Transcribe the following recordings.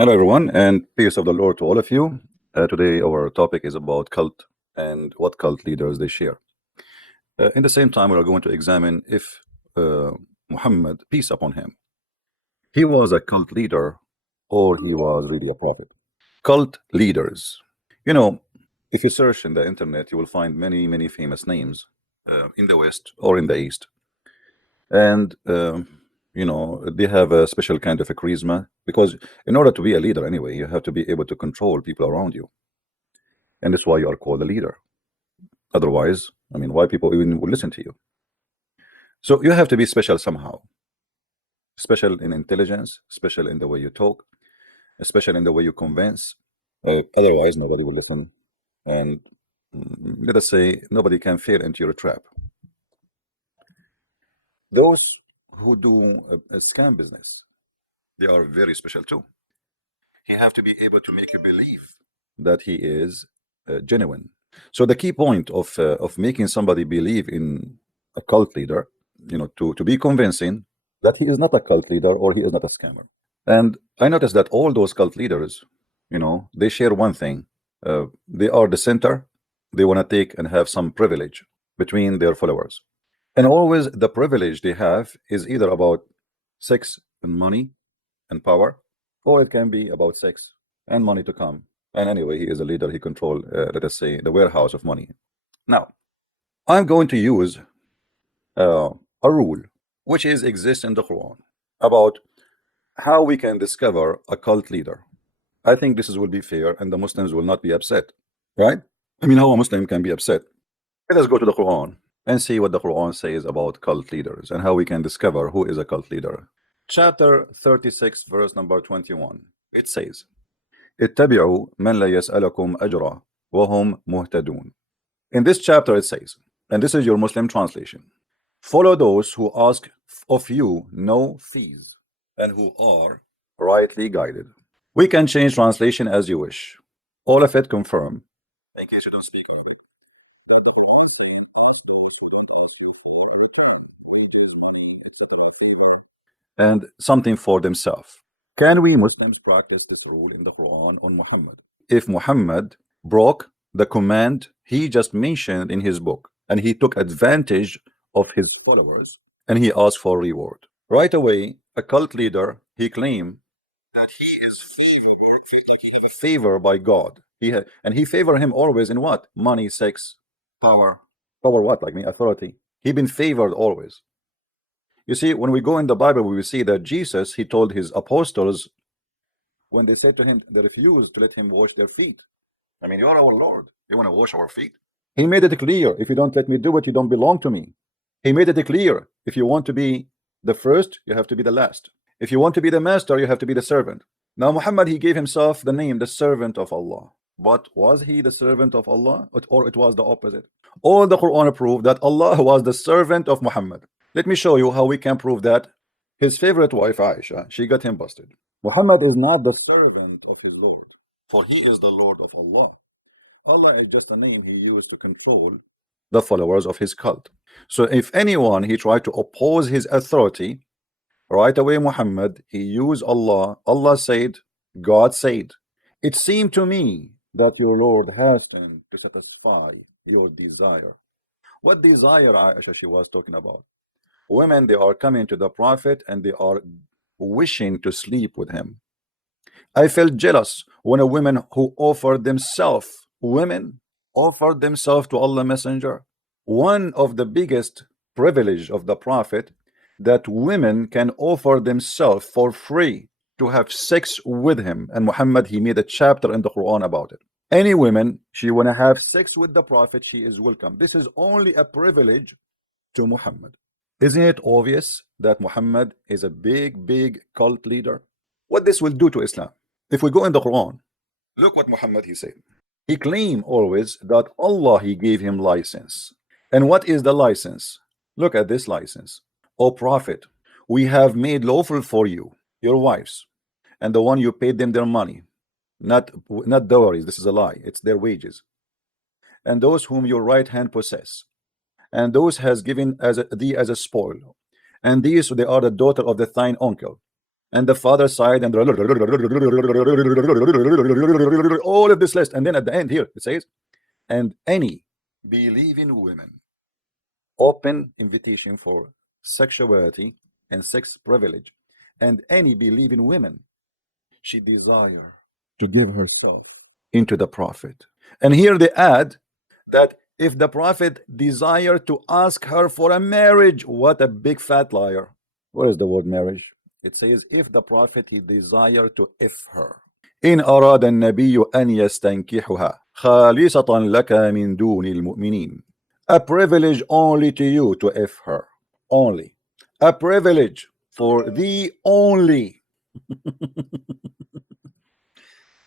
Hello, everyone, and peace of the Lord to all of you. Today, our topic is about cult and what cult leaders they share. In the same time, we are going to examine if Muhammad, peace upon him, he was a cult leader or he was really a prophet. Cult leaders. You know, if you search in the internet, you will find many famous names in the West or in the East. And they have a special kind of a charisma because in order to be a leader anyway, you have to be able to control people around you, and that's why you are called a leader. Otherwise, I mean, why people even will listen to you? So you have to be special somehow, special in intelligence, special in the way you talk, special in the way you convince. Otherwise, nobody will listen, and let us say nobody can fall into your trap. Those who do a scam business, they are very special too. He have to be able to make you believe that he is genuine. So the key point of making somebody believe in a cult leader, to be convincing that he is not a cult leader or he is not a scammer. And I noticed that all those cult leaders, they share one thing. They are the center. They want to take and have some privilege between their followers. And always the privilege they have is either about sex and money and power, or it can be about sex and money to come. And anyway, he is a leader. He control, let us say, the warehouse of money. Now, I'm going to use a rule which is exists in the Quran about how we can discover a cult leader. I think this will be fair, and the Muslims will not be upset, right? I mean, how a Muslim can be upset? Let us go to the Quran and see what the Quran says about cult leaders and how we can discover who is a cult leader. Chapter 36, verse number 21. It says, اتبعوا من لا يسألكم أجرا وهم مهتدون. In this chapter it says, and this is your Muslim translation, follow those who ask of you no fees and who are rightly guided. We can change translation as you wish. All of it confirm, in case you don't speak Arabic, that the Quran says ask those who don't ask you for a return. They give money, etc., favor, and something for themselves. Can we Muslims practice this rule in the Quran on Muhammad? If Muhammad broke the command he just mentioned in his book and he took advantage of his followers and he asked for reward, right away a cult leader, he claimed that he is favored by God. And he favor him always in what? Money, sex, power. Power what? Like me, authority. He been favored always. You see, when we go in the Bible, we will see that Jesus, he told his apostles, when they said to him, they refused to let him wash their feet. I mean, you're our Lord. You want to wash our feet? He made it clear, if you don't let me do it, you don't belong to me. He made it clear, if you want to be the first, you have to be the last. If you want to be the master, you have to be the servant. Now, Muhammad, he gave himself the name, the servant of Allah. But was he the servant of Allah, or it was the opposite? All the Quran proved that Allah was the servant of Muhammad. Let me show you how we can prove that. His favorite wife, Aisha, she got him busted. Muhammad is not the servant of his Lord, for he is the Lord of Allah. Allah is just a name he used to control the followers of his cult. So if anyone he tried to oppose his authority, right away Muhammad, he used Allah. Allah said, God said, it seemed to me that your Lord has to satisfy your desire. What desire, Aisha, she was talking about? Women, they are coming to the Prophet and they are wishing to sleep with him. I felt jealous when a woman who offered themselves, women offered themselves to Allah Messenger. One of the biggest privilege of the Prophet, that women can offer themselves for free to have sex with him. And Muhammad, he made a chapter in the Quran about it. Any woman, she want to have sex with the Prophet, she is welcome. This is only a privilege to Muhammad. Isn't it obvious that Muhammad is a big cult leader? What this will do to Islam? If we go in the Quran, look what Muhammad he said. He claimed always that Allah he gave him license. And what is the license? Look at this license. O Prophet, we have made lawful for you your wives, and the one you paid them their money, not dowries. This is a lie. It's their wages. And those whom your right hand possess, and those has given thee as a spoil, and these they are the daughter of the thine uncle, and the father side, and all of this list, and then at the end here it says, and any believing women, open invitation for sexuality and sex privilege, and any believing women, she desire to give herself into the prophet. And here they add that if the prophet desire to ask her for a marriage, what a big fat liar. What is the word marriage? It says if the prophet he desire to if her. إن أراد النبي أن يستنكحها خالصة لك من دون المؤمنين. A privilege only to you to if her. Only. A privilege for thee only.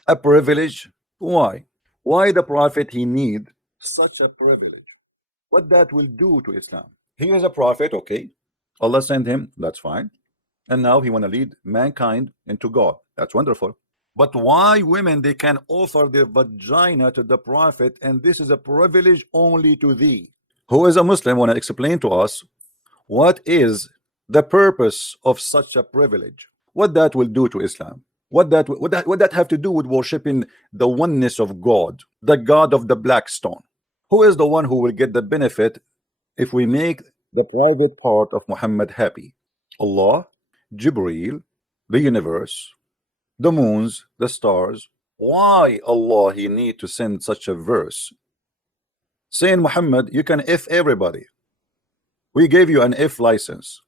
A privilege. Why? Why the prophet he need such a privilege? What that will do to Islam? He is a prophet, okay. Allah sent him, that's fine. And now he want to lead mankind into God. That's wonderful. But why women they can offer their vagina to the prophet, and this is a privilege only to thee? Who is a Muslim want to explain to us what is the purpose of such a privilege? What that will do to Islam? What that have to do with worshiping the oneness of God, the God of the black stone? Who is the one who will get the benefit if we make the private part of Muhammad happy? Allah, Jibreel, the universe, the moons, the stars. Why Allah he need to send such a verse saying, Muhammad, you can if everybody. We gave you an if license.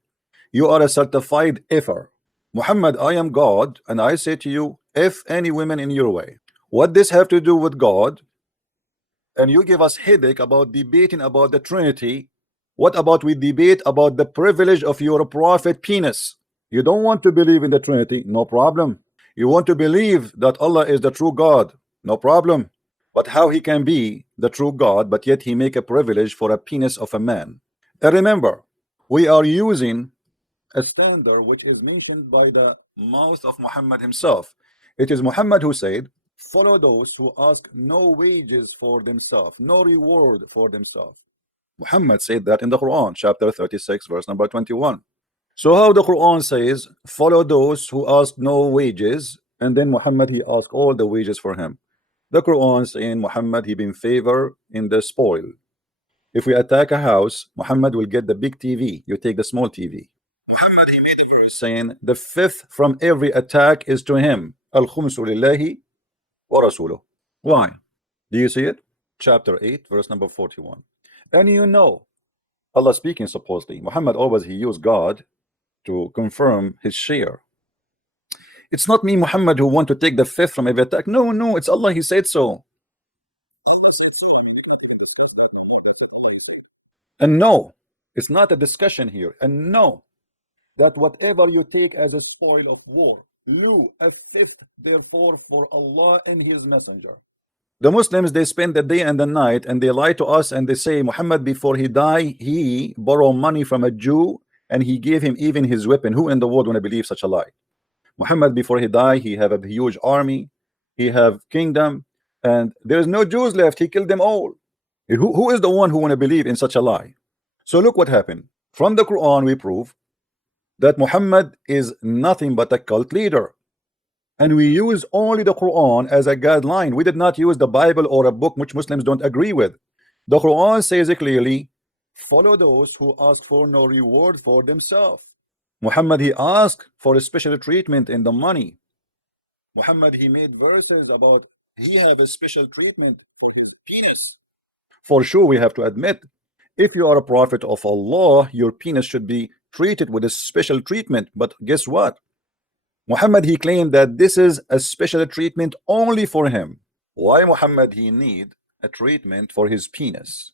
You are a certified iffer. Muhammad, I am God, and I say to you, if any women in your way. What this have to do with God? And you give us headache about debating about the Trinity. What about we debate about the privilege of your prophet penis? You don't want to believe in the Trinity, no problem. You want to believe that Allah is the true God, no problem. But how he can be the true God, but yet he make a privilege for a penis of a man? And remember, we are using a standard which is mentioned by the mouth of Muhammad himself. It is Muhammad who said, follow those who ask no wages for themselves, no reward for themselves. Muhammad said that in the Quran, chapter 36, verse number 21. So how the Quran says, follow those who ask no wages, and then Muhammad he asked all the wages for him. The Quran saying Muhammad he been favor in the spoil. If we attack a house, Muhammad will get the big TV, you take the small TV. Muhammad he made a verse saying the fifth from every attack is to him. Al-khumsu lillahi wa rasuluh. Why? Do you see it? Chapter 8, verse number 41. And you know, Allah speaking supposedly, Muhammad always he used God to confirm his share. It's not me, Muhammad, who want to take the fifth from every attack. No, no, it's Allah, he said so. And no, it's not a discussion here. And no, that whatever you take as a spoil of war, you a fifth therefore for Allah and his messenger. The Muslims they spend the day and the night and they lie to us and they say Muhammad before he died he borrowed money from a Jew and he gave him even his weapon. Who in the world want to believe such a lie? Muhammad before he died he have a huge army, he have kingdom, and there is no Jews left, he killed them all. Who is the one who want to believe in such a lie? So look what happened. From the Quran we prove that Muhammad is nothing but a cult leader, and we use only the Quran as a guideline. We did not use the Bible or a book which Muslims don't agree with. The Quran says it clearly, follow those who ask for no reward for themselves. Muhammad he asked for a special treatment in the money. Muhammad he made verses about he have a special treatment for his penis. For sure we have to admit, if you are a prophet of Allah, your penis should be treated with a special treatment. But guess what? Muhammad he claimed that this is a special treatment only for him. Why Muhammad he need a treatment for his penis?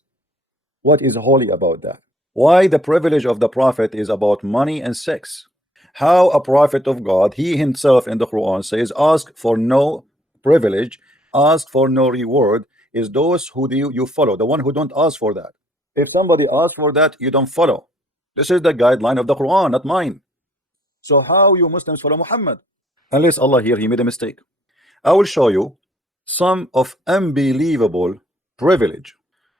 What is holy about that? Why the privilege of the prophet is about money and sex? How a prophet of God, he himself in the Quran says, ask for no privilege, ask for no reward, is those who you follow, the one who don't ask for that. If somebody asks for that, you don't follow. This is the guideline of the Quran, not mine. So how you Muslims follow Muhammad? Unless Allah here he made a mistake. I will show you some of unbelievable privilege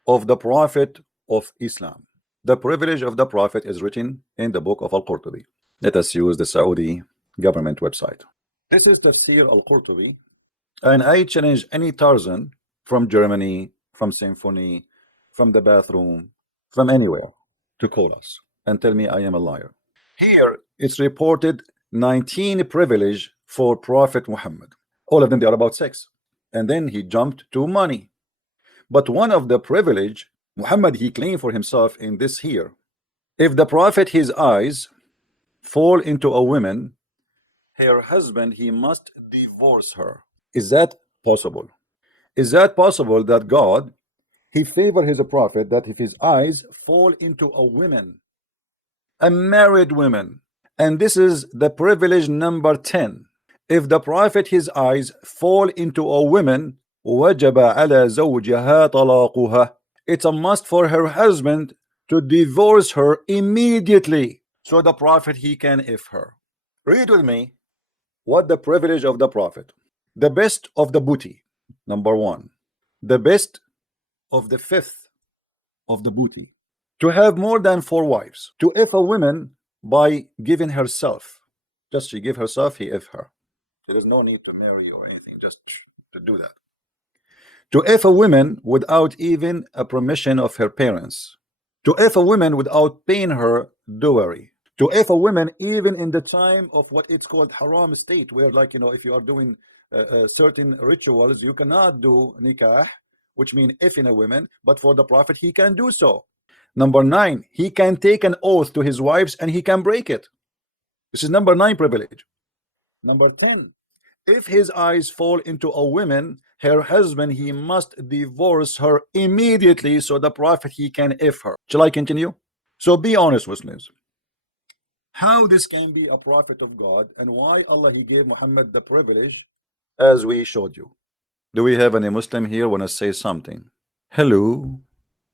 of the prophet of Islam. The privilege of the prophet is written in the book of Al-Qurtubi. Let us use the Saudi government website. This is Tafsir al-Qurtubi, and I challenge any Tarzan from Germany, from Symphony, from the bathroom, from anywhere to call us and tell me I am a liar. Here it's reported 19 privilege for Prophet Muhammad. All of them, they are about sex. And then he jumped to money. But one of the privilege, Muhammad, he claimed for himself in this here. If the Prophet, his eyes fall into a woman, her husband, he must divorce her. Is that possible? Is that possible that God, he favor his prophet that if his eyes fall into a woman, a married woman, and this is the privilege number 10. If the prophet his eyes fall into a woman, وجب على زوجها طلاقها. It's a must for her husband to divorce her immediately, so the prophet he can if her. Read with me what the privilege of the prophet. The best of the booty, number 1. The best of the fifth of the booty. To have more than 4 wives. To if a woman by giving herself. Just she give herself, he if her. There is no need to marry or anything, just to do that. To if a woman without even a permission of her parents. To if a woman without paying her dowry. To if a woman even in the time of what it's called haram state, where, like, you know, if you are doing certain rituals, you cannot do nikah, which means if in a woman, but for the prophet he can do so. Number 9, he can take an oath to his wives and he can break it. This is number 9 privilege. Number 10, if his eyes fall into a woman, her husband, he must divorce her immediately, so the prophet he can if her. Shall I continue? So be honest, Muslims. How this can be a prophet of God, and why Allah he gave Muhammad the privilege as we showed you. Do we have any Muslim here want to say something? Hello,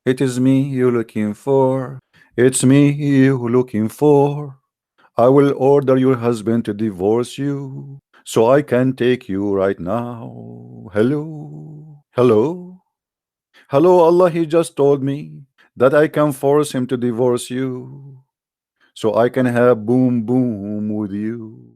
it is me you looking for. It's me you looking for. I will order your husband to divorce you, so I can take you right now. Hello, hello, hello. Allah he just told me that I can force him to divorce you, so I can have boom boom with you.